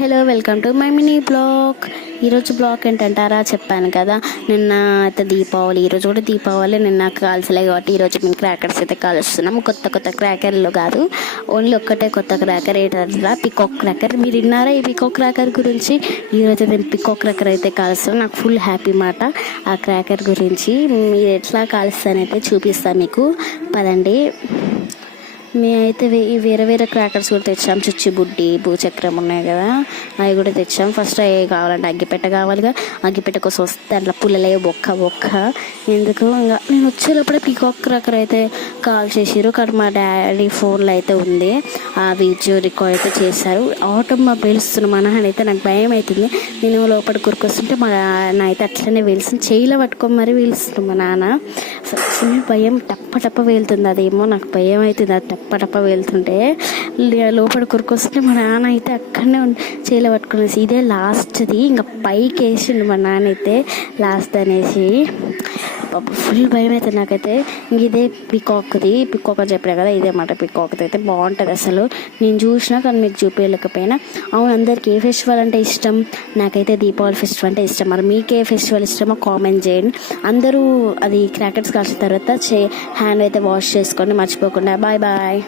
Hello, welcome to my mini blog. ఈరోజు blog ఏంటంటారా, చెప్పాను కదా నిన్న అయితే దీపావళి, ఈరోజు కూడా దీపావళి. నిన్న కాల్చలే కాబట్టి ఈరోజు మేము క్రాకర్స్ అయితే కాలుస్తున్నాం. కొత్త క్రాకర్లు కాదు, ఓన్లీ ఒక్కటే కొత్త క్రాకర్. ఏంటంటారా, peacock cracker. మీరు విన్నారా ఈ పికాక్ క్రాకర్ గురించి? ఈరోజు నేను పికాక్ క్రాకర్ అయితే కాలుస్తాను. నాకు ఫుల్ హ్యాపీ మాట ఆ క్రాకర్ గురించి. మీరు ఎట్లా కాలుస్తానైతే చూపిస్తాను మీకు, పదండి. మేమైతే వేరే వేరే క్రాకర్స్ కూడా తెచ్చాం. చుచ్చుబుడ్డి, భూచక్రం ఉన్నాయి కదా, అవి కూడా తెచ్చాం. ఫస్ట్ అవి కావాలంటే అగ్గిపెట్ట కావాలిగా, అగ్గిపెట్ట కోసం వస్తే దాంట్లో పుల్లలే బొక్క ఎందుకు. ఇంకా నేను వచ్చేటప్పుడే పీకాక్ క్రాకర్ అయితే కాల్ చేసారు, కానీ మా డాడీ ఫోన్లో అయితే ఉంది, ఆ వీడియో రికార్డ్ అయితే చేశారు. ఆటోమా పేలుస్తున్నాం మా నాన్న అయితే. నాకు భయం అవుతుంది. నేను లోపల కురుకొస్తుంటే మా నాన్న అయితే అట్లనే వేలుస్తుంది, చేయిలో పట్టుకొని మరీ వేలుస్తుంది మా నాన్న. ఫుల్ భయం, టప్ప వేలుతుంది. అదేమో నాకు భయం అవుతుంది, అది టప్ప వెళ్తుంటే. లోపల కురుకొస్తుంటే మా నాన్న అయితే అక్కడనే చేయిలో పట్టుకునేసి ఇదే లాస్ట్ది, ఇంకా పైకి వేసిండు మా నాన్న అయితే లాస్ట్ అనేసి. ఫుల్ భయం అవుతుంది నాకైతే. ఇదే పికాక్ది, పికాక్ అని చెప్పినా కదా, ఇదే మాట పికాక్ది అయితే బాగుంటుంది అసలు. నేను చూసినా కానీ మీకు చూపించలేకపోయినా. అవును, అందరికి ఏ ఫెస్టివల్ అంటే ఇష్టం? నాకైతే దీపావళి ఫెస్టివల్ అంటే ఇష్టం. మరి మీకు ఏ ఫెస్టివల్ ఇష్టమో కామెంట్ చేయండి. అందరూ అది క్రాకర్స్ కాల్చిన తర్వాత హ్యాండ్ అయితే వాష్ చేసుకోండి మర్చిపోకుండా. Bye bye.